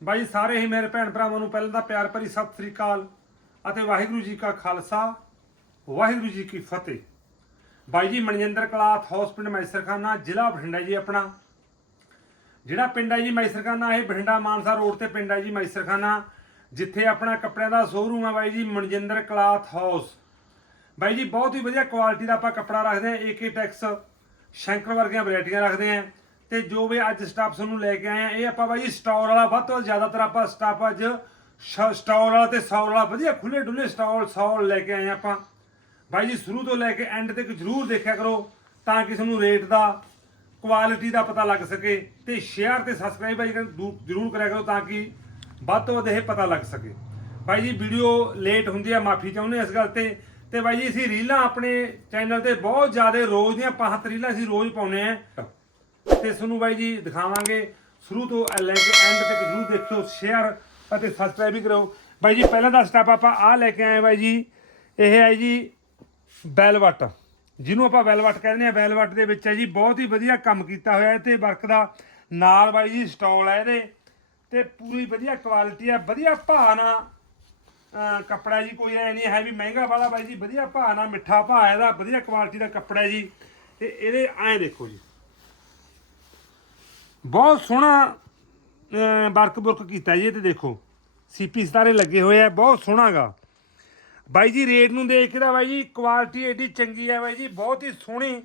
ਬਾਈ, ਸਾਰੇ ਹੀ ਮੇਰੇ ਭੈਣ ਭਰਾਵਾਂ ਨੂੰ ਪਹਿਲਾਂ ਤਾਂ ਪਿਆਰ ਭਰੀ ਸਤਿ ਸ੍ਰੀ ਅਕਾਲ ਅਤੇ ਵਾਹਿਗੁਰੂ ਜੀ ਕਾ ਖਾਲਸਾ, ਵਾਹਿਗੁਰੂ ਜੀ ਕੀ ਫਤਿਹ। ਬਾਈ ਜੀ ਮਨਜਿੰਦਰ ਕਲਾਥ ਹਾਊਸ ਪਿੰਡ ਮੈਸਰਖਾਨਾ, ਜ਼ਿਲ੍ਹਾ ਬਠਿੰਡਾ ਜੀ ਆਪਣਾ। ਜਿਹੜਾ ਪਿੰਡ ਹੈ ਜੀ ਮੈਸਰਖਾਨਾ, ਇਹ ਬਠਿੰਡਾ ਮਾਨਸਾ ਰੋਡ ਤੇ ਪਿੰਡ ਹੈ ਜੀ ਮੈਸਰਖਾਨਾ, ਜਿੱਥੇ ਆਪਣਾ ਕੱਪੜਿਆਂ ਦਾ ਸ਼ੋਰੂਮ ਹੈ ਬਾਈ ਜੀ ਮਨਜਿੰਦਰ ਕਲਾਥ ਹਾਊਸ। ਬਾਈ ਜੀ, ਬਹੁਤ ਹੀ ਵਧੀਆ ਕੁਆਲਿਟੀ ਦਾ ਆਪਾਂ ਕੱਪੜਾ ਰੱਖਦੇ ਹਾਂ ਏਕੇ ਟੈਕਸ ਸ਼ੰਕਰ ਵਰਗੀਆਂ ਵੈਰਾਈਟੀਆਂ ਰੱਖਦੇ ਹਾਂ। ਤੇ ਜੋ ਵੀ ਅੱਜ ਸਟਾਫ ਤੁਹਾਨੂੰ ਲੈ ਕੇ ਆਏ ਆ, ਇਹ ਆਪਾਂ ਬਾਈ ਜੀ ਸਟਾਲ ਵਾਲਾ ਵੱਧ ਤੋਂ ਵੱਧ ਜ਼ਿਆਦਾਤਰ ਆਪਾਂ ਸਟਾਫ ਅੱਜ ਸ਼- ਸਟਾਲ ਵਾਲਾ ਤੇ ਸੌਲ ਵਾਲਾ ਵਧੀਆ ਖੁੱਲੇ ਡੁੱਲੇ ਸਟਾਲ ਸੌਲ ਲੈ ਕੇ ਆਏ ਆ ਆਪਾਂ। ਬਾਈ ਜੀ, ਸ਼ੁਰੂ ਤੋਂ ਲੈ ਕੇ ਐਂਡ ਤੱਕ ਜਰੂਰ ਦੇਖਿਆ ਕਰੋ ਤਾਂ ਕਿ ਤੁਹਾਨੂੰ ਰੇਟ ਦਾ ਕੁਆਲਿਟੀ ਦਾ ਪਤਾ ਲੱਗ ਸਕੇ ਤੇ ਸ਼ੇਅਰ ਤੇ ਸਬਸਕ੍ਰਾਈਬ ਬਾਈ ਜਰੂਰ ਕਰਿਆ ਕਰੋ ਤਾਂ ਕਿ ਵੱਧ ਤੋਂ ਵੱਧ ਇਹ ਪਤਾ ਲੱਗ ਸਕੇ। ਬਾਈ ਜੀ ਵੀਡੀਓ ਲੇਟ ਹੁੰਦੀ ਆ, ਮਾਫੀ ਚਾਹੁੰਦੇ ਹਾਂ ਇਸ ਗੱਲ ਤੇ। ਤੇ ਬਾਈ ਜੀ, ਅਸੀਂ ਰੀਲਾਂ ਆਪਣੇ ਚੈਨਲ ਤੇ ਬਹੁਤ ਜ਼ਿਆਦਾ ਰੋਜ਼ ਦੀਆਂ ਪਾਹਤ ਰੀਲਾਂ ਅਸੀਂ ਰੋਜ਼ ਪਾਉਨੇ ਆ। ਤੇ ਤੁਹਾਨੂੰ ਬਾਈ ਜੀ ਦਿਖਾਵਾਂਗੇ। ਸ਼ੁਰੂ ਤੋਂ ਲੈ ਕੇ ਐਂਡ ਤੱਕ ਜਰੂਰ ਦੇਖਿਓ ਸ਼ੇਅਰ ਅਤੇ ਸਬਸਕ੍ਰਾਈਬ ਵੀ ਕਰੋ ਬਾਈ ਜੀ, ਪਹਿਲਾਂ ਦਾ ਸਟੈਪ ਆਪਾਂ ਆ ਲੈ ਕੇ ਆਏ ਬਾਈ ਜੀ। ਇਹ ਹੈ ਜੀ ਬੈਲਵਟ ਜਿਹਨੂੰ ਆਪਾਂ ਵੈਲਵਟ ਕਹਿੰਦੇ ਆ ਵੈਲਵਟ ਦੇ ਵਿੱਚ ਹੈ ਜੀ ਬਹੁਤ ਹੀ ਵਧੀਆ ਕੰਮ ਕੀਤਾ ਹੋਇਆ ਹੈ ਤੇ ਵਰਕ ਦਾ। ਨਾਲ ਬਾਈ ਜੀ ਸਟਾਲ ਹੈ ਇਹਦੇ। ਤੇ ਪੂਰੀ ਵਧੀਆ ਕੁਆਲਿਟੀ ਹੈ, ਵਧੀਆ ਭਾਅ ਨਾਲ ਕੱਪੜਾ ਜੀ ਕੋਈ ਐ ਨਹੀਂ ਹੈ ਵੀ ਮਹਿੰਗਾ ਵਾਲਾ ਬਾਈ ਜੀ, ਵਧੀਆ ਭਾਅ ਨਾਲ, ਮਿੱਠਾ ਭਾਅ ਇਹਦਾ, ਵਧੀਆ ਕੁਆਲਿਟੀ ਦਾ ਕੱਪੜਾ ਜੀ। ਤੇ ਇਹਦੇ ਐਂ ਦੇਖੋ ਜੀ। ਬਹੁਤ ਸੋਹਣਾ ਵਰਕ ਬੁਰਕ ਕੀਤਾ ਜੀ ਇਹ ਤੇ ਦੇਖੋ। ਸੀਪੀ ਸਿਤਾਰੇ ਲੱਗੇ ਹੋਏ ਆ, ਬਹੁਤ ਸੋਹਣਾਗਾ। ਬਾਈ ਜੀ, ਰੇਟ ਨੂੰ ਦੇਖ ਕੇ ਤਾਂ ਬਾਈ ਜੀ ਕੁਆਲਿਟੀ ਐਡੀ ਚੰਗੀ ਹੈ ਬਾਈ ਜੀ, ਬਹੁਤ ਹੀ ਸੋਹਣੀ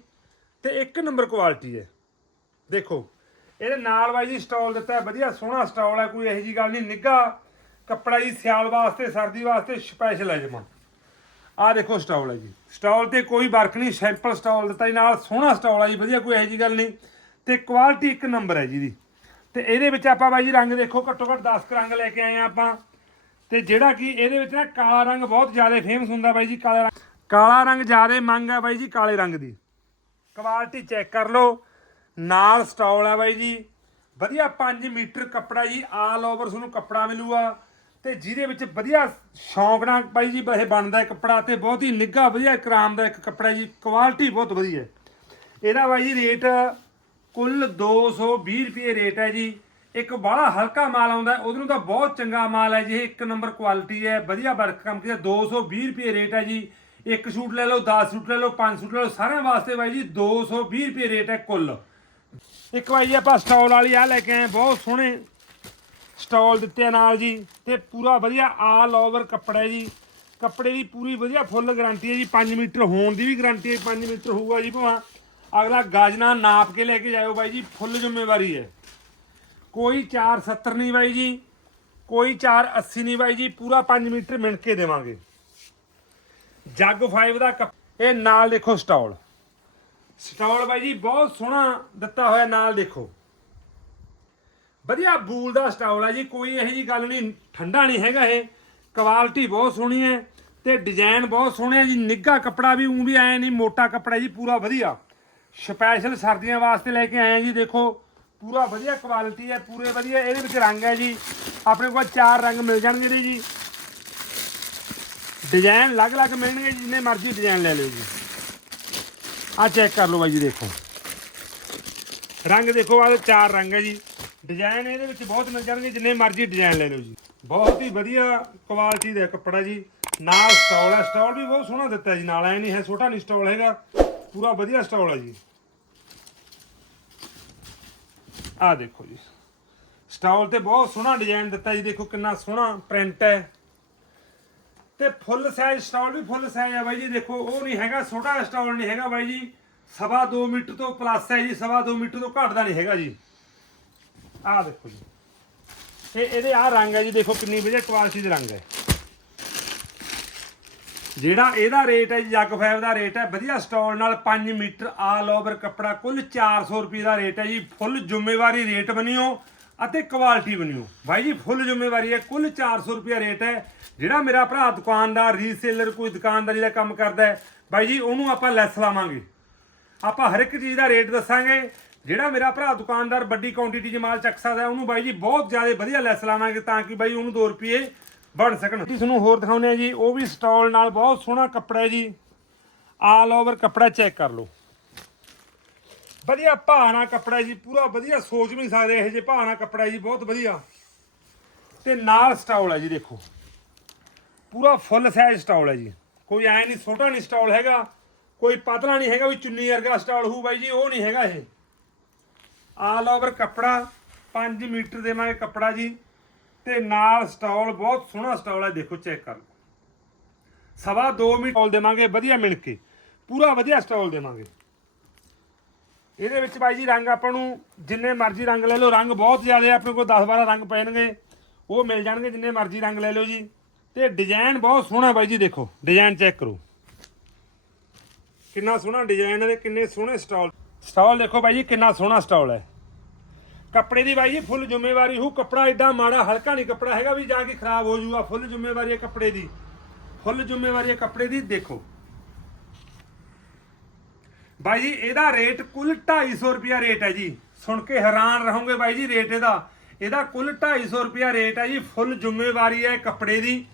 ਤੇ ਇੱਕ ਨੰਬਰ ਕੁਆਲਿਟੀ ਹੈ। ਦੇਖੋ, ਇਹਦੇ ਨਾਲ ਬਾਈ ਜੀ ਸਟਾਲ ਦਿੱਤਾ ਹੈ ਵਧੀਆ ਸੋਹਣਾ ਸਟਾਲ ਹੈ ਕੋਈ ਇਹੋ ਜੀ ਗੱਲ ਨਹੀਂ, ਨਿੱਘਾ ਕੱਪੜਾ ਜੀ, ਸਿਆਲ ਵਾਸਤੇ, ਸਰਦੀ ਵਾਸਤੇ ਸਪੈਸ਼ਲ ਹੈ ਜਮਾ। ਆਹ ਦੇਖੋ ਸਟਾਲ ਹੈ ਜੀ। ਸਟਾਲ ਤੇ ਕੋਈ ਵਰਕ ਨਹੀਂ ਸੈਂਪਲ ਸਟਾਲ ਦਿੱਤਾ ਜੀ, ਨਾਲ ਸੋਹਣਾ ਸਟਾਲ ਹੈ ਜੀ, ਵਧੀਆ ਕੋਈ ਇਹੋ ਜੀ ਗੱਲ ਨਹੀਂ। ਤੇ ਕੁਆਲਿਟੀ ਇੱਕ ਨੰਬਰ ਹੈ ਜੀ ਦੀ ਤੇ ਇਹਦੇ ਵਿੱਚ ਆਪਾਂ ਬਾਈ ਜੀ ਰੰਗ ਦੇਖੋ, ਘੱਟੋ ਘੱਟ 10 ਕੁ ਰੰਗ ਲੈ ਕੇ ਆਏ ਆ ਆਪਾਂ। ਤੇ ਜਿਹੜਾ ਕਿ ਇਹਦੇ ਵਿੱਚ ਨਾ ਕਾਲਾ ਰੰਗ ਬਹੁਤ ਜ਼ਿਆਦਾ ਫੇਮਸ ਹੁੰਦਾ ਬਾਈ ਜੀ, ਕਾਲਾ ਰੰਗ। ਕਾਲਾ ਰੰਗ ਜ਼ਿਆਦਾ ਮੰਗ ਹੈ ਬਾਈ ਜੀ ਕਾਲੇ ਰੰਗ ਦੀ। ਕੁਆਲਿਟੀ ਚੈੱਕ ਕਰ ਲਓ। ਨਾਲ ਸਟਾਲ ਹੈ ਬਾਈ ਜੀ। ਵਧੀਆ 5 ਮੀਟਰ ਕੱਪੜਾ ਜੀ ਆਲ ਓਵਰ ਤੁਹਾਨੂੰ ਕੱਪੜਾ ਮਿਲੂਗਾ। ਤੇ ਜਿਹਦੇ ਵਿੱਚ ਵਧੀਆ ਸ਼ੌਂਕ ਨਾਲ ਬਾਈ ਜੀ, ਇਹ ਬਣਦਾ ਕੱਪੜਾ ਤੇ ਬਹੁਤ ਹੀ ਨਿੱਘਾ, ਵਧੀਆ ਕਰਾਮ ਦਾ ਇੱਕ ਕੱਪੜਾ ਜੀ। ਕੁਆਲਿਟੀ ਬਹੁਤ ਵਧੀਆ। ਇਹਦਾ ਬਾਈ ਜੀ ਰੇਟ ਕੁੱਲ 220 ਰੁਪਏ ਰੇਟ ਹੈ ਜੀ। ਇੱਕ ਬੜਾ ਹਲਕਾ ਮਾਲ ਆਉਂਦਾ ਉਹਦੇ ਨੂੰ ਤਾਂ ਬਹੁਤ ਚੰਗਾ ਮਾਲ ਹੈ ਜੀ। ਇਹ ਇੱਕ ਨੰਬਰ ਕੁਆਲਿਟੀ ਹੈ, ਵਧੀਆ ਵਰਕ ਕੰਮ ਕੀਤਾ 220 ਰੁਪਏ ਰੇਟ ਹੈ ਜੀ। ਇੱਕ ਸੂਟ ਲੈ ਲਓ 10 ਸੂਟ ਲੈ ਲਓ 5 ਸੂਟ ਲੈ ਲਓ, ਸਾਰਿਆਂ ਵਾਸਤੇ ਬਾਈ ਜੀ 220 ਰੁਪਏ ਰੇਟ ਹੈ ਕੁੱਲ। ਇੱਕ ਬਾਈ ਜੀ ਆਪਾਂ ਸਟਾਲ ਵਾਲੀ ਆ ਲੈ ਕੇ ਆਏ ਬਹੁਤ ਸੋਹਣੇ ਸਟਾਲ ਦਿੱਤੇ ਨਾਲ ਜੀ, ਤੇ ਪੂਰਾ ਵਧੀਆ ਆਲ ਓਵਰ ਕੱਪੜਾ ਹੈ ਜੀ। ਕੱਪੜੇ ਦੀ ਪੂਰੀ ਵਧੀਆ ਫੁੱਲ ਗਾਰੰਟੀ ਹੈ ਜੀ 5 ਮੀਟਰ ਹੋਣ ਦੀ ਵੀ ਗਾਰੰਟੀ ਹੈ 5 ਮੀਟਰ ਹੋਊਗਾ ਜੀ ਭਾਵੇਂ। ਅਗਲਾ ਗਾਜਨਾ ਨਾਪ ਕੇ ਲੈ ਕੇ ਜਾਇਓ ਬਾਈ ਜੀ, ਫੁੱਲ ਜ਼ਿੰਮੇਵਾਰੀ ਹੈ। ਕੋਈ 470 ਨਹੀਂ ਬਾਈ ਜੀ, ਕੋਈ 480 ਨਹੀਂ ਬਾਈ ਜੀ, ਪੂਰਾ 5 ਮੀਟਰ ਮਿਣ ਕੇ ਦੇਵਾਂਗੇ। ਜੱਗ 5 ਦਾ ਕੱਪ- ਇਹ ਨਾਲ ਦੇਖੋ ਸਟਾਲ। ਸਟਾਲ ਬਾਈ ਜੀ, ਬਹੁਤ ਸੋਹਣਾ ਦਿੱਤਾ ਹੋਇਆ ਨਾਲ ਦੇਖੋ। ਵਧੀਆ ਬੂਲ ਦਾ ਸਟਾਲ ਹੈ ਜੀ, ਕੋਈ ਇਹੋ ਜੀ ਗੱਲ ਨਹੀਂ, ਠੰਡਾ ਨਹੀਂ ਹੈਗਾ ਇਹ। ਕੁਆਲਿਟੀ ਬਹੁਤ ਸੋਹਣੀ ਹੈ ਤੇ ਡਿਜ਼ਾਈਨ ਬਹੁਤ ਸੋਹਣੇ ਹੈ ਜੀ, ਨਿੱਘਾ ਕੱਪੜਾ ਵੀ, ਉਂ ਵੀ ਆਇਆ ਨਹੀਂ, ਮੋਟਾ ਕੱਪੜਾ ਜੀ, ਪੂਰਾ ਵਧੀਆ। ਸਪੈਸ਼ਲ ਸਰਦੀਆਂ ਵਾਸਤੇ ਲੈ ਕੇ ਆਏ ਆ ਜੀ ਦੇਖੋ ਪੂਰਾ ਵਧੀਆ ਕੁਆਲਿਟੀ ਹੈ ਪੂਰੇ ਵਧੀਆ ਇਹਦੇ ਵਿੱਚ ਰੰਗ ਹੈ ਜੀ। ਆਪਣੇ ਕੋਲ ਚਾਰ ਰੰਗ ਮਿਲ ਜਾਣਗੇ ਜੀ ਜੀ। ਡਿਜ਼ਾਈਨ ਅਲੱਗ-ਅਲੱਗ ਮਿਲਣਗੇ ਜੀ, ਜਿੰਨੇ ਮਰਜ਼ੀ ਡਿਜ਼ਾਈਨ ਲੈ ਲਿਓ ਜੀ। ਆ ਚੈੱਕ ਕਰ ਲਓ ਬਾਈ ਜੀ ਦੇਖੋ। ਰੰਗ ਦੇਖੋ ਆ ਚਾਰ ਰੰਗ ਹੈ ਜੀ। ਡਿਜ਼ਾਈਨ ਇਹਦੇ ਵਿੱਚ ਬਹੁਤ ਮਿਲ ਜਾਣਗੇ ਜਿੰਨੇ ਮਰਜ਼ੀ ਡਿਜ਼ਾਈਨ ਲੈ ਲਓ ਜੀ। ਬਹੁਤ ਹੀ ਵਧੀਆ ਕੁਆਲਿਟੀ ਦਾ ਕੱਪੜਾ ਜੀ। ਨਾਲ ਸਟਾਲ ਹੈ ਸਟਾਲ ਵੀ ਬਹੁਤ ਸੋਹਣਾ ਦਿੱਤਾ ਜੀ ਨਾਲ ਐ ਨਹੀਂ ਹੈ ਛੋਟਾ ਨਹੀਂ ਸਟਾਲ ਹੈਗਾ। ਪੂਰਾ ਵਧੀਆ ਸਟਾਲ ਹੈ ਜੀ। ਆ ਦੇਖੋ ਜੀ। ਸਟਾਲ ਤੇ ਬਹੁਤ ਸੋਹਣਾ ਡਿਜ਼ਾਈਨ ਦਿੱਤਾ ਜੀ। ਦੇਖੋ ਕਿੰਨਾ ਸੋਹਣਾ ਪ੍ਰਿੰਟ ਹੈ। ਤੇ ਫੁੱਲ ਸਾਈਜ਼ ਸਟਾਲ ਵੀ ਫੁੱਲ ਸਾਈਜ਼ ਹੈ ਬਾਈ ਜੀ। ਦੇਖੋ, ਉਹ ਨਹੀਂ ਹੈਗਾ, ਛੋਟਾ ਸਟਾਲ ਨਹੀਂ ਹੈਗਾ ਬਾਈ ਜੀ। ਸਵਾ 2 ਮੀਟਰ ਤੋਂ ਪਲੱਸ ਹੈ ਜੀ। ਸਵਾ 2 ਮੀਟਰ ਤੋਂ ਘੱਟ ਦਾ ਨਹੀਂ ਹੈਗਾ ਜੀ। ਆਹ ਦੇਖੋ ਜੀ। ਇਹ, ਇਹਦੇ ਆਹ ਰੰਗ ਹੈ ਜੀ। ਦੇਖੋ ਕਿੰਨੀ ਵਧੀਆ ਕੁਆਲਿਟੀ ਦੇ ਰੰਗ ਹੈ। ਜਿਹੜਾ ਇਹਦਾ ਰੇਟ ਹੈ ਜੀ, ਜੱਗ ਫਾਈਵ ਦਾ ਰੇਟ ਹੈ, ਵਧੀਆ ਸਟਾਲ ਨਾਲ 5 ਮੀਟਰ ਆਲ ਓਵਰ ਕੱਪੜਾ, ਕੁੱਲ 400 ਰੁਪਏ ਦਾ ਰੇਟ ਹੈ ਜੀ। ਫੁੱਲ ਜ਼ਿੰਮੇਵਾਰੀ ਰੇਟ ਬਣਿਓ ਅਤੇ ਕੁਆਲਿਟੀ ਬਣਿਓ। ਭਾਈ ਜੀ, ਫੁੱਲ ਜ਼ਿੰਮੇਵਾਰੀ ਹੈ, ਕੁੱਲ 400 ਰੁਪਏ ਰੇਟ ਹੈ। ਜਿਹੜਾ ਮੇਰਾ ਭਰਾ ਦੁਕਾਨਦਾਰ ਰੀਸੇਲਰ ਕੋਈ ਦੁਕਾਨਦਾਰੀ ਦਾ ਕੰਮ ਕਰਦਾ ਹੈ ਭਾਈ ਜੀ, ਉਹਨੂੰ ਆਪਾਂ ਲੈਸ ਲਾਵਾਂਗੇ। ਆਪਾਂ ਹਰ ਇੱਕ ਚੀਜ਼ ਦਾ ਰੇਟ ਦੱਸਾਂਗੇ। ਜਿਹੜਾ ਮੇਰਾ ਭਰਾ ਦੁਕਾਨਦਾਰ ਵੱਡੀ ਕੁਆਂਟੀਟੀ 'ਚ ਮਾਲ ਚੱਕ ਸਕਦਾ ਉਹਨੂੰ ਬਾਈ ਜੀ ਬਹੁਤ ਜ਼ਿਆਦਾ ਵਧੀਆ ਲੈਸ ਲਾਵਾਂਗੇ ਤਾਂ ਕਿ ਬਾਈ ਉਹਨੂੰ 2 ਰੁਪਏ ਬਣ ਸਕਣ ਜੀ ਤੁਹਾਨੂੰ ਹੋਰ ਦਿਖਾਉਂਦੇ ਆ ਜੀ। ਉਹ ਵੀ ਸਟਾਲ ਨਾਲ ਬਹੁਤ ਸੋਹਣਾ ਕੱਪੜਾ ਹੈ ਜੀ। ਆਲ ਓਵਰ ਕੱਪੜਾ ਚੈੱਕ ਕਰ ਲਓ। ਵਧੀਆ ਭਾਅ ਨਾਲ ਕੱਪੜਾ ਜੀ। ਪੂਰਾ ਵਧੀਆ ਸੋਚ ਵੀ ਨਹੀਂ ਸਕਦੇ ਇਹੋ ਜਿਹੇ ਭਾਅ ਨਾਲ ਕੱਪੜਾ ਜੀ। ਬਹੁਤ ਵਧੀਆ। ਤੇ ਨਾਲ ਸਟਾਲ ਹੈ ਜੀ, ਦੇਖੋ। ਪੂਰਾ ਫੁੱਲ ਸਾਈਜ਼ ਸਟਾਲ ਹੈ ਜੀ। ਕੋਈ ਐ ਨਹੀਂ, ਛੋਟਾ ਨਹੀਂ ਸਟਾਲ ਹੈਗਾ। ਕੋਈ ਪਤਲਾ ਨਹੀਂ ਹੈਗਾ, ਵੀ ਚੁੰਨੀ ਵਰਗਾ ਸਟਾਲ ਹੋਊ ਬਾਈ ਜੀ। ਉਹ ਨਹੀਂ ਹੈਗਾ ਇਹ। ਆਲ ਓਵਰ ਕੱਪੜਾ। 5 ਮੀਟਰ ਦੇਵਾਂਗੇ ਕੱਪੜਾ ਜੀ। ਤੇ ਨਾਲ ਸਟਾਲ ਬਹੁਤ ਸੋਹਣਾ ਸਟਾਲ ਹੈ ਦੇਖੋ ਚੈੱਕ ਕਰ ਲਓ। ਸਵਾ 2 ਮੀਟਰ ਸਟਾਲ ਦੇਵਾਂਗੇ ਵਧੀਆ ਮਿਣ ਕੇ। ਪੂਰਾ ਵਧੀਆ ਸਟਾਲ ਦੇਵਾਂਗੇ। ਇਹਦੇ ਵਿੱਚ ਬਾਈ ਜੀ ਰੰਗ ਆਪਾਂ ਨੂੰ ਜਿੰਨੇ ਮਰਜ਼ੀ ਰੰਗ ਲੈ ਲਓ ਰੰਗ ਬਹੁਤ ਜ਼ਿਆਦਾ ਹੈ, ਆਪਣੇ ਕੋਲ 10 12 ਰੰਗ ਪੈਣਗੇ ਉਹ ਮਿਲ ਜਾਣਗੇ ਜਿੰਨੇ ਮਰਜ਼ੀ ਰੰਗ ਲੈ ਲਓ ਜੀ। ਤੇ ਡਿਜ਼ਾਈਨ ਬਹੁਤ ਸੋਹਣਾ ਬਾਈ ਜੀ ਦੇਖੋ ਡਿਜ਼ਾਈਨ ਚੈੱਕ ਕਰੋ। ਕਿੰਨਾ ਸੋਹਣਾ ਡਿਜ਼ਾਈਨ ਹੈ ਕਿੰਨੇ ਸੋਹਣੇ ਸਟਾਲ। ਸਟਾਲ ਦੇਖੋ ਬਾਈ ਜੀ ਕਿੰਨਾ ਸੋਹਣਾ ਸਟਾਲ ਹੈ। ਕੱਪੜੇ ਦੀ ਬਾਈ ਜੀ ਫੁੱਲ ਜ਼ਿੰਮੇਵਾਰੀ ਹੋ ਕੱਪੜਾ ਐਡਾ ਮਾੜਾ, ਹਲਕਾ ਨਹੀਂ ਕੱਪੜਾ ਹੈਗਾ ਵੀ ਜਾ ਕੇ ਖਰਾਬ ਹੋ ਜਾਊਗਾ ਫੁੱਲ ਜ਼ਿੰਮੇਵਾਰੀ ਹੈ ਕੱਪੜੇ ਦੀ। ਫੁੱਲ ਜ਼ਿੰਮੇਵਾਰੀ ਹੈ ਕੱਪੜੇ ਦੀ, ਦੇਖੋ। ਬਾਈ ਜੀ, ਇਹਦਾ ਰੇਟ ਕੁੱਲ 250 ਰੁਪਿਆ ਰੇਟ ਹੈ ਜੀ। ਸੁਣ ਕੇ ਹੈਰਾਨ ਰਹੋਗੇ ਬਾਈ ਜੀ ਰੇਟ ਇਹਦਾ। ਇਹਦਾ ਕੁੱਲ 250 ਰੁਪਿਆ ਰੇਟ ਹੈ ਜੀ। ਫੁੱਲ ਜ਼ਿੰਮੇਵਾਰੀ ਹੈ ਕੱਪੜੇ ਦੀ,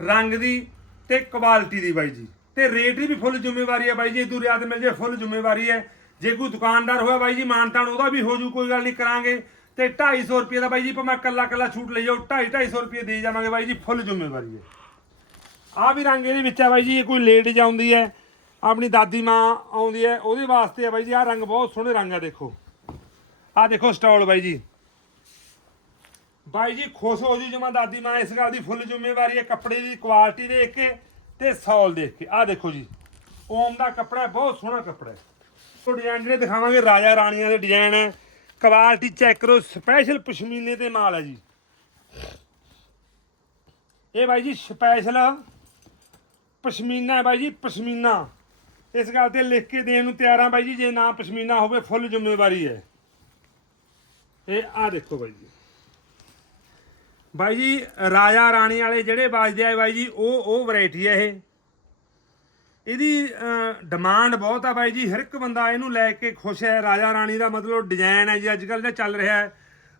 ਰੰਗ ਦੀ ਤੇ ਕੁਆਲਿਟੀ ਦੀ ਬਾਈ ਜੀ। ਤੇ ਰੇਟ ਦੀ ਵੀ ਫੁੱਲ ਜ਼ਿੰਮੇਵਾਰੀ ਹੈ ਬਾਈ ਜੀ। ਇਦੋਂ ਰਿਆਤ ਮਿਲ ਜੇ, ਫੁੱਲ ਜ਼ਿੰਮੇਵਾਰੀ ਹੈ। ਜੇ ਕੋਈ ਦੁਕਾਨਦਾਰ ਹੋਇਆ ਬਾਈ ਜੀ ਮਾਨਤਾਨ ਉਹਦਾ ਵੀ ਹੋ ਜੂ, ਕੋਈ ਗੱਲ ਨਹੀਂ ਕਰਾਂਗੇ। ਤੇ 250 ਰੁਪਏ ਦਾ ਬਾਈ ਜੀ ਭਾਵੇਂ ਕੱਲਾ ਕੱਲਾ ਛੂਟ ਲਈ ਜਾਓ 2.5 250 ਰੁਪਏ ਦੇ ਜਾਵਾਂਗੇ ਬਾਈ ਜੀ, ਫੁੱਲ ਜ਼ਿੰਮੇਵਾਰੀ ਹੈ। ਆ ਵੀ ਰੰਗ ਇਹਦੇ ਵਿੱਚ ਆ ਬਾਈ ਜੀ, ਇਹ ਕੋਈ ਲੇਡੀਜ਼ ਆਉਂਦੀ ਹੈ, ਆਪਣੀ ਦਾਦੀ ਮਾਂ ਆਉਂਦੀ ਹੈ, ਉਹਦੇ ਵਾਸਤੇ ਆ ਬਾਈ ਜੀ ਆ ਰੰਗ ਬਹੁਤ ਸੋਹਣੇ ਰੰਗ ਆ, ਦੇਖੋ। ਆ ਦੇਖੋ ਸਟਾਲ ਬਾਈ ਜੀ। ਬਾਈ ਜੀ, ਖੁਸ਼ ਹੋ ਜੀ ਜਮਾ ਦਾਦੀ ਮਾਂ, ਇਸ ਗੱਲ ਦੀ ਫੁੱਲ ਜ਼ਿੰਮੇਵਾਰੀ ਹੈ, ਕੱਪੜੇ ਦੀ ਕੁਆਲਿਟੀ ਦੇਖ ਕੇ ਤੇ ਸੌਲ ਦੇਖ ਕੇ। ਆ ਦੇਖੋ ਜੀ, ਓਮ ਦਾ ਕੱਪੜਾ ਬਹੁਤ ਸੋਹਣਾ ਕੱਪੜਾ ਹੈ। ਡਿਜ਼ਾਈਨ ਜਿਹੜੇ ਦਿਖਾਵਾਂਗੇ, ਰਾਜਾ ਰਾਣੀਆਂ ਦੇ ਡਿਜ਼ਾਈਨ ਹੈ ਕੁਆਲਿਟੀ ਚੈੱਕ ਕਰੋ ਸਪੈਸ਼ਲ ਪਸ਼ਮੀਨੇ ਦੇ ਮਾਲ ਹੈ ਜੀ। ਇਹ ਬਾਈ ਜੀ ਸਪੈਸ਼ਲ ਪਸ਼ਮੀਨਾ ਹੈ ਬਾਈ ਜੀ, ਪਸ਼ਮੀਨਾ। ਇਸ ਗੱਲ ਤੇ ਲਿਖ ਕੇ ਦੇਣ ਨੂੰ ਤਿਆਰ ਆ ਬਾਈ ਜੀ, ਜੇ ਨਾ ਪਸ਼ਮੀਨਾ ਹੋਵੇ, ਫੁੱਲ ਜ਼ਿੰਮੇਵਾਰੀ ਹੈ। ਇਹ ਆ ਦੇਖੋ ਬਾਈ ਜੀ। ਬਾਈ ਜੀ, ਰਾਜਾ ਰਾਣੀ ਵਾਲੇ ਜਿਹੜੇ ਵੱਜਦੇ ਆ ਬਾਈ ਜੀ, ਉਹ ਉਹ ਵੈਰਾਈਟੀ ਹੈ ਇਹ। ਇਹਦੀ ਡਿਮਾਂਡ ਬਹੁਤ ਆ ਬਾਈ ਜੀ। ਹਰ ਇੱਕ ਬੰਦਾ ਇਹਨੂੰ ਲੈ ਕੇ ਖੁਸ਼ ਹੈ। ਰਾਜਾ ਰਾਣੀ ਦਾ ਮਤਲਬ ਡਿਜ਼ਾਈਨ ਹੈ ਜੀ। ਅੱਜ ਕੱਲ੍ਹ ਜਿਹੜਾ ਚੱਲ ਰਿਹਾ ਹੈ,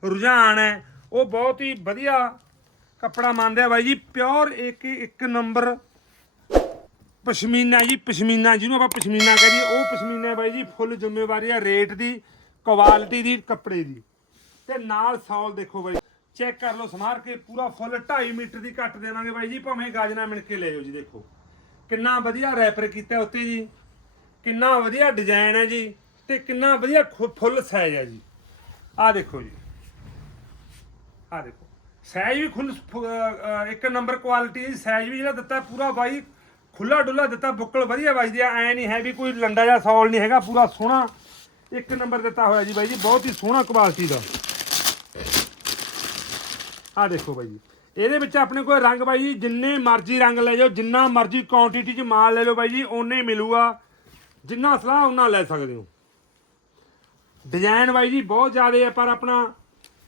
ਰੁਝਾਨ ਹੈ, ਉਹ ਬਹੁਤ ਹੀ ਵਧੀਆ ਕੱਪੜਾ ਮੰਨਦੇ ਆ ਬਾਈ ਜੀ। ਪਿਓਰ ਇੱਕ ਇੱਕ ਨੰਬਰ ਪਸ਼ਮੀਨਾ ਜੀ, ਪਸ਼ਮੀਨਾ ਜਿਹਨੂੰ ਆਪਾਂ ਪਸ਼ਮੀਨਾ ਕਹੀਏ ਉਹ ਪਸ਼ਮੀਨਾ ਹੈ ਬਾਈ ਜੀ, ਫੁੱਲ ਜ਼ਿੰਮੇਵਾਰੀ ਆ ਰੇਟ ਦੀ ਕੁਆਲਿਟੀ ਦੀ, ਕੱਪੜੇ ਦੀ। ਤੇ ਨਾਲ ਸੌਲ ਦੇਖੋ ਬਾਈ। ਚੈੱਕ ਕਰ ਲਓ ਸਮਾਰ ਕੇ ਪੂਰਾ ਫੁੱਲ 2.5 ਮੀਟਰ ਦੀ ਕੱਟ ਦੇਵਾਂਗੇ ਬਾਈ ਜੀ। ਭਾਵੇਂ ਗਾਜਨਾ ਮਿਣ ਕੇ ਲੈ ਜਾਓ ਜੀ, ਦੇਖੋ। ਕਿੰਨਾ ਵਧੀਆ ਰੈਪਰ ਕੀਤਾ ਉੱਤੇ ਜੀ। ਕਿੰਨਾ ਵਧੀਆ ਡਿਜ਼ਾਈਨ ਹੈ ਜੀ ਤੇ ਕਿੰਨਾ ਵਧੀਆ ਖੁ- ਫੁੱਲ ਸਾਈਜ਼ ਹੈ ਜੀ। ਆਹ ਦੇਖੋ ਜੀ। ਆਹ ਦੇਖੋ। ਸਾਈਜ਼ ਵੀ ਖੁੱਲ, ਫੁ- ਇੱਕ ਨੰਬਰ ਕੁਆਲਿਟੀ ਹੈ ਸਾਈਜ਼ ਵੀ ਜਿਹੜਾ ਦਿੱਤਾ ਪੂਰਾ ਬਾਈ, ਖੁੱਲਾ ਡੁੱਲਾ ਦਿੱਤਾ, ਬੁੱਕਲ ਵਧੀਆ ਵੱਜਦੀ ਆ। ਐ ਨਹੀਂ ਹੈ ਵੀ ਕੋਈ ਲੰਡਾ ਜਾਂ ਸੌਲ ਨਹੀਂ ਹੈਗਾ, ਪੂਰਾ ਸੋਹਣਾ ਇੱਕ ਨੰਬਰ ਦਿੱਤਾ ਹੋਇਆ ਜੀ ਬਾਈ ਜੀ। ਬਹੁਤ ਹੀ ਸੋਹਣਾ ਕੁਆਲਿਟੀ ਦਾ। ਆ ਦੇਖੋ ਬਾਈ ਜੀ। ਇਹਦੇ ਵਿੱਚ ਆਪਣੇ ਕੋਲ ਰੰਗ ਬਾਈ ਜੀ, ਜਿੰਨੇ ਮਰਜ਼ੀ ਰੰਗ ਲੈ ਜਾਓ, ਜਿੰਨਾ ਮਰਜ਼ੀ ਕੁਆਂਟੀਟੀ ਚ ਮਾਲ ਲੈ ਲਓ ਬਾਈ ਜੀ, ਓਨੇ ਹੀ ਮਿਲੂਗਾ। ਜਿੰਨਾ ਸਲਾਹ ਉਹਨਾਂ ਲੈ ਸਕਦੇ ਹੋ। ਡਿਜ਼ਾਈਨ ਬਾਈ ਜੀ ਬਹੁਤ ਜ਼ਿਆਦਾ ਹੈ, ਪਰ ਆਪਣਾ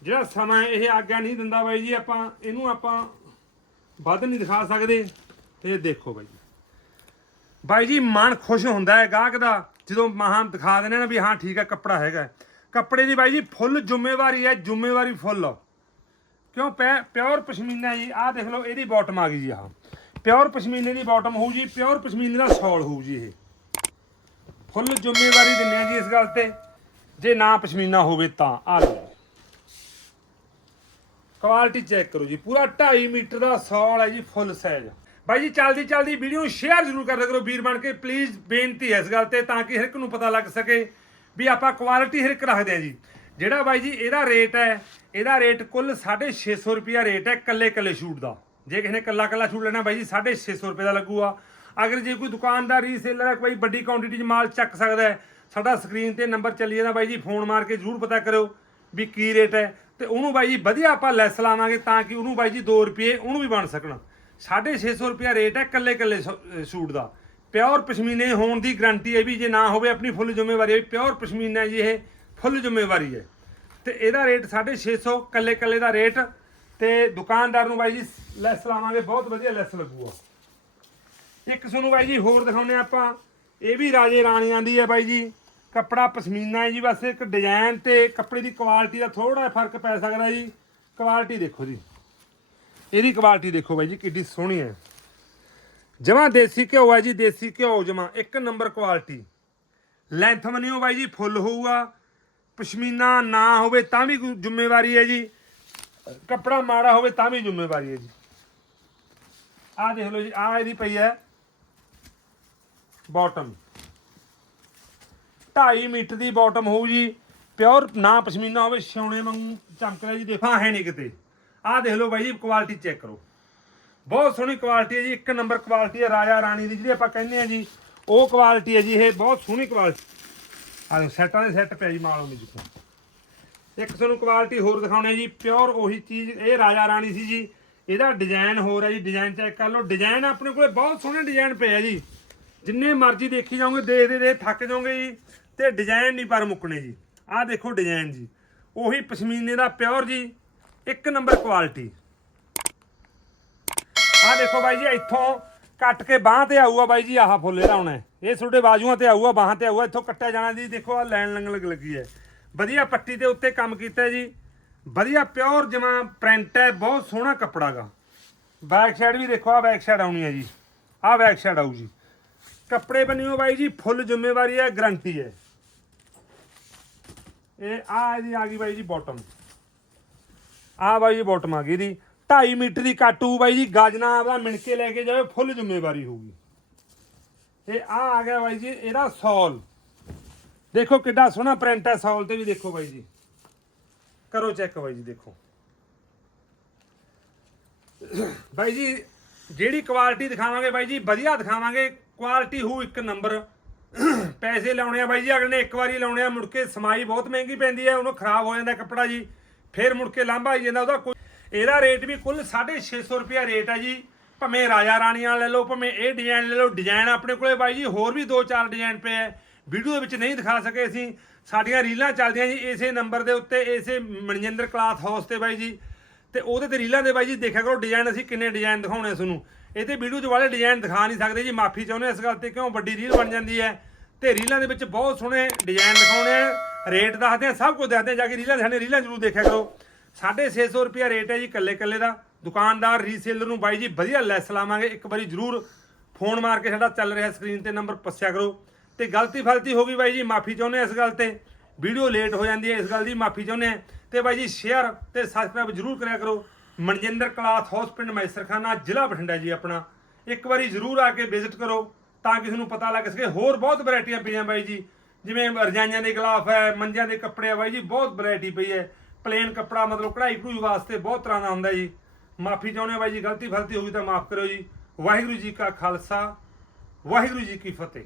ਜਿਹੜਾ ਸਮਾਂ ਇਹ ਆਗਿਆ ਨਹੀਂ ਦਿੰਦਾ ਬਾਈ ਜੀ ਆਪਾਂ। ਇਹਨੂੰ ਆਪਾਂ ਵੱਧ ਨਹੀਂ ਦਿਖਾ ਸਕਦੇ। ਇਹ ਦੇਖੋ ਬਾਈ ਬਾਈ ਜੀ, ਮਨ ਖੁਸ਼ ਹੁੰਦਾ ਹੈ ਗਾਹਕ ਦਾ, ਜਦੋਂ ਮਹਾਂ ਦਿਖਾ ਦਿੰਦੇ ਨੇ ਵੀ ਹਾਂ, ਠੀਕ ਹੈ, ਕੱਪੜਾ ਹੈਗਾ ਕੱਪੜੇ ਦੀ ਬਾਈ ਜੀ, ਫੁੱਲ ਜ਼ਿੰਮੇਵਾਰੀ ਹੈ, ਜ਼ਿੰਮੇਵਾਰੀ ਫੁੱਲ। ਕਿਉਂ ਪਿਓਰ ਪਸ਼ਮੀਨਾ ਜੀ, ਆਹ ਦੇਖ ਲਓ, ਇਹਦੀ ਬਾਟਮ ਆ ਗਈ ਜੀ ਆਹ। ਪਿਓਰ ਪਸ਼ਮੀਨੇ ਦੀ ਬਾਟਮ ਹੋਊ ਜੀ, ਪਿਓਰ ਪਸ਼ਮੀਨੇ ਦਾ ਸ਼ਾਲ ਹੋਊ ਜੀ ਇਹ। ਫੁੱਲ ਜ਼ਿੰਮੇਵਾਰੀ ਦਿੰਦੇ ਆ ਜੀ ਇਸ ਗੱਲ ਤੇ। ਜੇ ਨਾ ਪਸ਼ਮੀਨਾ ਹੋਵੇ ਤਾਂ ਆ ਲਓ ਕੁਆਲਿਟੀ ਚੈੱਕ ਕਰੋ ਜੀ, ਪੂਰਾ 2.5 ਮੀਟਰ ਦਾ ਸੌਲ ਹੈ ਜੀ, ਫੁੱਲ ਸਾਈਜ਼ ਬਾਈ ਜੀ, ਚਲਦੀ ਚਲਦੀ ਵੀਡੀਓ ਸ਼ੇਅਰ ਜ਼ਰੂਰ ਕਰ ਕਰੋ ਵੀਰ ਬਣ ਕੇ। ਪਲੀਜ਼ ਬੇਨਤੀ ਹੈ ਇਸ ਗੱਲ ਤੇ, ਤਾਂ ਕਿ ਹਰ ਇੱਕ ਨੂੰ ਪਤਾ ਲੱਗ ਸਕੇ ਵੀ ਆਪਾਂ ਕੁਆਲਿਟੀ ਹਰ ਇੱਕ ਰੱਖਦੇ ਆ ਜੀ। ਜਿਹੜਾ ਬਾਈ ਜੀ, ਇਹਦਾ ਰੇਟ ਹੈ, ਇਹਦਾ ਰੇਟ ਕੁੱਲ 650 ਰੁਪਿਆ ਰੇਟ ਹੈ ਕੱਲੇ ਕੱਲੇ ਸ਼ੂਟ ਦਾ। ਜੇ ਕਿਸੇ ਨੇ ਕੱਲਾ ਕੱਲਾ ਸ਼ੂਟ ਲੈਣਾ ਬਾਈ ਜੀ 650 ਰੁਪਏ ਦਾ ਲੱਗੂਗਾ। ਅਗਰ ਜੇ ਕੋਈ ਦੁਕਾਨਦਾਰ ਰੀਸੇਲਰ ਹੈ, ਕੋਈ ਵੱਡੀ ਕੁਆਂਟੀਟੀ 'ਚ ਮਾਲ ਚੱਕ ਸਕਦਾ ਹੈ, ਸਾਡਾ ਸਕਰੀਨ ਤੇ ਨੰਬਰ ਚੱਲੀ ਜਾਂਦਾ ਬਾਈ ਜੀ ਫੋਨ ਮਾਰ ਕੇ ਜ਼ਰੂਰ ਪਤਾ ਕਰਿਓ ਵੀ ਕੀ ਰੇਟ ਹੈ। ਤੇ ਉਹਨੂੰ ਬਾਈ ਜੀ, ਵਧੀਆ ਆਪਾਂ ਲੈਸ ਲਾਵਾਂਗੇ ਤਾਂ ਕਿ ਉਹਨੂੰ ਬਾਈ ਜੀ 2 ਰੁਪਏ ਉਹਨੂੰ ਵੀ ਬਣ ਸਕਣ। 650 ਰੁਪਿਆ ਰੇਟ ਹੈ ਕੱਲੇ ਕੱਲੇ ਸੂਟ ਦਾ। ਪਿਓਰ ਪਸ਼ਮੀਨੇ ਹੋਣ ਦੀ ਗਰੰਟੀ ਹੈ ਵੀ ਜੇ ਨਾ ਹੋਵੇ ਆਪਣੀ ਫੁੱਲ ਜ਼ਿੰਮੇਵਾਰੀ ਹੈ ਪਿਓਰ ਪਸ਼ਮੀਨਾ ਜੀ ਇਹ ਫੁੱਲ ਜ਼ਿੰਮੇਵਾਰੀ ਹੈ। ਤੇ ਇਹਦਾ ਰੇਟ 650 ਕੱਲੇ ਕੱਲੇ ਦਾ ਰੇਟ ਤੇ ਦੁਕਾਨਦਾਰ ਨੂੰ ਬਾਈ ਜੀ ਲੈਸ ਲਾਵਾਂਗੇ, ਬਹੁਤ ਵਧੀਆ ਲੈਸ ਲੱਗੂਗਾ। ਇੱਕ ਤੁਹਾਨੂੰ ਬਾਈ ਜੀ ਹੋਰ ਦਿਖਾਉਨੇ ਆਪਾਂ। ਇਹ ਵੀ ਰਾਜੇ ਰਾਣੀਆਂ ਦੀ ਹੈ ਬਾਈ ਜੀ। ਕੱਪੜਾ ਪਸ਼ਮੀਨਾ ਹੈ ਜੀ, ਬਸ ਇੱਕ ਡਿਜ਼ਾਈਨ ਤੇ ਕੱਪੜੇ ਦੀ ਕੁਆਲਿਟੀ ਦਾ ਥੋੜਾ ਫ਼ਰਕ ਪੈ ਸਕਦਾ ਜੀ। ਕੁਆਲਿਟੀ ਦੇਖੋ ਜੀ। ਇਹਦੀ ਕੁਆਲਿਟੀ ਦੇਖੋ ਬਾਈ ਜੀ, ਕਿੱਡੀ ਸੋਹਣੀ ਹੈ। ਜਮਾ ਦੇਸੀ ਘਿਓ ਹੈ ਜੀ, ਦੇਸੀ ਘਿਓ ਜਮਾ। ਇੱਕ ਨੰਬਰ ਕੁਆਲਿਟੀ ਲੈਂਥ ਮਨਿਓ ਬਾਈ ਜੀ, ਫੁੱਲ ਹੋਊਗਾ। ਪਸ਼ਮੀਨਾ ਨਾ ਹੋਵੇ ਤਾਂ ਵੀ ਕੋਈ ਜ਼ਿੰਮੇਵਾਰੀ ਹੈ ਜੀ। ਕੱਪੜਾ ਮਾੜਾ ਹੋਵੇ ਤਾਂ ਵੀ ਜ਼ਿੰਮੇਵਾਰੀ ਹੈ ਜੀ। ਆਹ ਦੇਖ ਲਓ ਜੀ, ਆਹ ਇਹਦੀ ਪਈ ਹੈ ਬਾਟਮ 2.5 ਮੀਟਰ ਦੀ ਬਾਟਮ ਹੋਊ ਜੀ। ਪਿਓਰ ਨਾ ਪਸ਼ਮੀਨਾ ਹੋਵੇ, ਸਿਉਣੇ ਵਾਂਗੂ ਚਮਕ ਰਿਹਾ ਜੀ। ਦੇਖਾਂ ਹੈ ਨਹੀਂ ਕਿਤੇ। ਆਹ ਦੇਖ ਲਓ ਬਾਈ ਜੀ ਕੁਆਲਿਟੀ ਚੈੱਕ ਕਰੋ। ਬਹੁਤ ਸੋਹਣੀ ਕੁਆਲਿਟੀ ਹੈ ਜੀ। ਇੱਕ ਨੰਬਰ ਕੁਆਲਿਟੀ ਹੈ ਰਾਜਾ ਰਾਣੀ ਦੀ, ਜਿਹੜੀ ਆਪਾਂ ਕਹਿੰਦੇ ਆ ਜੀ, ਉਹ ਕੁਆਲਿਟੀ ਹੈ ਜੀ। ਇਹ ਬਹੁਤ ਸੋਹਣੀ ਕੁਆਲਿਟੀ ਆਹ ਸੈਟਾਂ ਦੇ ਸੈੱਟ ਪਿਆ ਜੀ ਮਾਲ ਉਹਨੇ ਜਿੱਥੋਂ ਇੱਕ ਤੁਹਾਨੂੰ ਕੁਆਲਿਟੀ ਹੋਰ ਦਿਖਾਉਣੇ ਜੀ ਪਿਓਰ ਉਹੀ ਚੀਜ਼, ਇਹ ਰਾਜਾ ਰਾਣੀ ਸੀ ਜੀ। ਇਹਦਾ ਡਿਜ਼ਾਈਨ ਹੋਰ ਹੈ ਜੀ ਡਿਜ਼ਾਈਨ ਚੈੱਕ ਕਰ ਲਓ। ਡਿਜ਼ਾਈਨ ਆਪਣੇ ਕੋਲੇ ਬਹੁਤ ਸੋਹਣੇ ਡਿਜ਼ਾਈਨ ਪਏ ਆ ਜੀ। ਜਿੰਨੇ ਮਰਜ਼ੀ ਦੇਖੀ ਜਾਓਗੇ, ਦੇਖਦੇ ਦੇ ਥੱਕ ਜਾਓਗੇ ਜੀ, ਤੇ ਡਿਜ਼ਾਈਨ ਨਹੀਂ ਪਰ ਮੁੱਕਣੇ ਜੀ। ਆਹ ਦੇਖੋ ਡਿਜ਼ਾਈਨ ਜੀ। ਉਹੀ ਪਸ਼ਮੀਨੇ ਦਾ ਪਿਓਰ ਜੀ, ਇੱਕ ਨੰਬਰ ਕੁਆਲਿਟੀ ਆਹ ਦੇਖੋ ਬਾਈ ਜੀ, ਇੱਥੋਂ ਕੱਟ ਕੇ ਬਾਹਾਂ ਤੇ ਆਊਗਾ ਬਾਈ ਜੀ, ਆਹ ਫੁੱਲੇ ਇਹਦਾ ਆਉਣਾ ਇਹ ਤੁਹਾਡੇ ਬਾਜੂਆਂ ਤੇ ਆਊਗਾ, ਬਾਹਾਂ ਤੇ ਆਊਗਾ, ਇੱਥੋਂ ਕੱਟਿਆ ਜਾਣਾ ਜੀ। ਦੇਖੋ ਆ ਲਾਈਨ ਲੰਗ ਲੱਗੀ ਹੈ। ਵਧੀਆ ਪੱਟੀ ਦੇ ਉੱਤੇ ਕੰਮ ਕੀਤਾ ਜੀ। ਵਧੀਆ ਪਿਓਰ ਜਮਾ ਪ੍ਰਿੰਟ ਹੈ, ਬਹੁਤ ਸੋਹਣਾ ਕੱਪੜਾ ਗਾ। ਬੈਕ ਸਾਈਡ ਵੀ ਦੇਖੋ ਆ ਬੈਕ ਸਾਈਡ ਆਉਣੀ ਹੈ ਜੀ। ਆਹ ਬੈਕ ਸਾਈਡ ਆਊ ਜੀ। ਕੱਪੜੇ ਬਣਿਓ ਬਾਈ ਜੀ, ਫੁੱਲ ਜ਼ਿੰਮੇਵਾਰੀ ਹੈ, ਗਰੰਟੀ ਹੈ। ਇਹ ਆ ਇਹਦੀ ਆ ਗਈ ਬਾਈ ਜੀ ਬਾਟਮ ਆ ਬਾਈ ਜੀ ਬਾਟਮ ਆ ਗਈ ਦੀ 2.5 ਮੀਟਰ ਦੀ ਕਾਟੂ ਬਾਈ ਜੀ ਗਾਜਨਾ ਆਪਦਾ ਮਿਣ ਕੇ ਲੈ ਕੇ ਜਾਵੇ, ਫੁੱਲ ਜ਼ਿੰਮੇਵਾਰੀ ਹੋਊਗੀ। ਇਹ ਆ ਆ ਗਿਆ ਬਾਈ ਜੀ, ਇਹਦਾ ਸੌਲ। ਦੇਖੋ ਕਿੱਡਾ ਸੋਹਣਾ ਪ੍ਰਿੰਟ ਹੈ, ਸੌਲ ਤੇ ਵੀ ਦੇਖੋ ਬਾਈ ਜੀ। ਕਰੋ ਚੈੱਕ ਬਾਈ ਜੀ, ਦੇਖੋ। ਬਾਈ ਜੀ, ਜਿਹੜੀ ਕੁਆਲਿਟੀ ਦਿਖਾਵਾਂਗੇ ਬਾਈ ਜੀ, ਵਧੀਆ ਦਿਖਾਵਾਂਗੇ। ਕੁਆਲਿਟੀ ਹੋ ਇੱਕ ਨੰਬਰ ਪੈਸੇ ਲਾਉਣੇ ਆ ਬਾਈ ਜੀ, ਅਗਲੇ ਨੇ ਇੱਕ ਵਾਰੀ ਲਾਉਣੇ ਆ। ਮੁੜ ਕੇ ਸਮਾਈ ਬਹੁਤ ਮਹਿੰਗੀ ਪੈਂਦੀ ਹੈ, ਉਹਨੂੰ ਖਰਾਬ ਹੋ ਜਾਂਦਾ ਕੱਪੜਾ ਜੀ। ਫਿਰ ਮੁੜ ਕੇ ਲਾਂਭਾ ਆ ਜਾਂਦਾ ਉਹਦਾ ਕੋਈ। ਇਹਦਾ ਰੇਟ ਵੀ ਕੁੱਲ 650 ਰੁਪਿਆ ਰੇਟ ਹੈ ਜੀ। ਭਾਵੇਂ ਰਾਜਾ ਰਾਣੀਆਂ ਲੈ ਲਓ, ਭਾਵੇਂ ਇਹ ਡਿਜ਼ਾਈਨ ਲੈ ਲਓ ਡਿਜ਼ਾਈਨ ਆਪਣੇ ਕੋਲੇ ਬਾਈ ਜੀ ਹੋਰ ਵੀ ਦੋ ਚਾਰ ਡਿਜ਼ਾਈਨ ਪਏ ਆ। ਵੀਡੀਓ ਦੇ ਵਿੱਚ ਨਹੀਂ ਦਿਖਾ ਸਕੇ ਅਸੀਂ। ਸਾਡੀਆਂ ਰੀਲਾਂ ਚੱਲਦੀਆਂ ਜੀ ਇਸੇ ਨੰਬਰ ਦੇ ਉੱਤੇ, ਇਸੇ ਮਨਜਿੰਦਰ ਕਲਾਥ ਹਾਊਸ ਤੇ ਬਾਈ ਜੀ। ਤੇ ਉਹਦੇ ਤੇ ਰੀਲਾਂ ਦੇ ਬਾਈ ਜੀ ਦੇਖਿਆ ਕਰੋ ਡਿਜ਼ਾਈਨ ਅਸੀਂ ਕਿੰਨੇ ਡਿਜ਼ਾਈਨ ਦਿਖਾਉਣੇ ਆ ਤੁਹਾਨੂੰ। ਇਹ ਤੇ ਵੀਡੀਓ 'ਚ ਵਾਲੇ ਡਿਜ਼ਾਈਨ ਦਿਖਾ ਨਹੀਂ ਸਕਦੇ ਜੀ, ਮਾਫੀ ਚਾਹੁੰਦੇ ਇਸ ਗੱਲ ਤੇ, ਕਿਉਂ? ਵੱਡੀ ਰੀਲ ਬਣ ਜਾਂਦੀ ਹੈ। ਤੇ ਰੀਲਾਂ ਦੇ ਵਿੱਚ ਬਹੁਤ ਸੋਹਣੇ ਡਿਜ਼ਾਈਨ ਦਿਖਾਉਣੇ ਆ। ਰੇਟ ਦੱਸਦੇ ਆ, ਸਭ ਕੁਝ ਦੱਸਦੇ ਆ, ਜਾ ਕੇ ਰੀਲਾਂ ਦਿਖਾਣੇ ਰੀਲਾਂ ਜ਼ਰੂਰ ਦੇਖਿਆ ਕਰੋ। 650 ਰੁਪਿਆ ਰੇਟ ਹੈ ਜੀ ਕੱਲੇ ਕੱਲੇ ਦਾ। ਦੁਕਾਨਦਾਰ ਰੀਸੇਲਰ ਨੂੰ ਬਾਈ ਜੀ ਵਧੀਆ ਲੈਸ ਲਾਵਾਂਗੇ। ਇੱਕ ਵਾਰੀ ਜ਼ਰੂਰ ਫੋਨ ਮਾਰ ਕੇ ਸਾਡਾ ਚੱਲ ਰਿਹਾ ਸਕਰੀਨ ਤੇ ਨੰਬਰ ਪੱਸਿਆ ਕਰੋ। ਤੇ ਗਲਤੀ ਫਲਤੀ ਹੋ ਗਈ ਬਾਈ ਜੀ, ਮਾਫੀ ਚਾਹੁੰਦੇ ਹਾਂ ਇਸ ਗੱਲ ਤੇ। ਵੀਡੀਓ ਲੇਟ ਹੋ ਜਾਂਦੀ ਹੈ ਇਸ ਗੱਲ ਦੀ, ਮਾਫੀ ਚਾਹੁੰਦੇ ਹਾਂ। ਤੇ ਬਾਈ ਜੀ ਸ਼ੇਅਰ ਤੇ ਸਬਸਕ੍ਰਾਈਬ ਜ਼ਰੂਰ ਕਰਿਆ ਕਰੋ। ਮਨਜਿੰਦਰ ਕਲਾਥ ਹਾਊਸ ਪਿੰਡ ਮੈਸਰਖਾਨਾ, ਜ਼ਿਲ੍ਹਾ ਬਠਿੰਡਾ ਜੀ ਆਪਣਾ। ਇੱਕ ਵਾਰੀ ਜ਼ਰੂਰ ਆ ਕੇ ਵਿਜ਼ਿਟ ਕਰੋ ਤਾਂ ਕਿ ਤੁਹਾਨੂੰ ਪਤਾ ਲੱਗ ਸਕੇ। ਹੋਰ ਬਹੁਤ ਵੈਰਾਈਟੀਆਂ ਪਈਆਂ ਬਾਈ ਜੀ। ਜਿਵੇਂ ਰਜਾਈਆਂ ਦੇ ਗਲਾਫ ਹੈ, ਮੰਜਿਆਂ ਦੇ ਕੱਪੜੇ ਆ ਬਾਈ ਜੀ, ਬਹੁਤ ਵੈਰਾਈਟੀ ਪਈ ਹੈ। ਪਲੇਨ ਕੱਪੜਾ ਮਤਲਬ ਕਢਾਈ ਕਢੂਈ ਵਾਸਤੇ ਬਹੁਤ ਤਰ੍ਹਾਂ ਦਾ ਹੁੰਦਾ ਜੀ। ਮਾਫੀ ਚਾਹੁੰਦੇ ਹਾਂ ਬਾਈ ਜੀ, ਗਲਤੀ ਫਲਤੀ ਹੋਈ ਤਾਂ ਮਾਫ ਕਰਿਓ ਜੀ। ਵਾਹਿਗੁਰੂ ਜੀ ਕਾ ਖਾਲਸਾ, ਵਾਹਿਗੁਰੂ ਜੀ ਕੀ ਫਤਿਹ।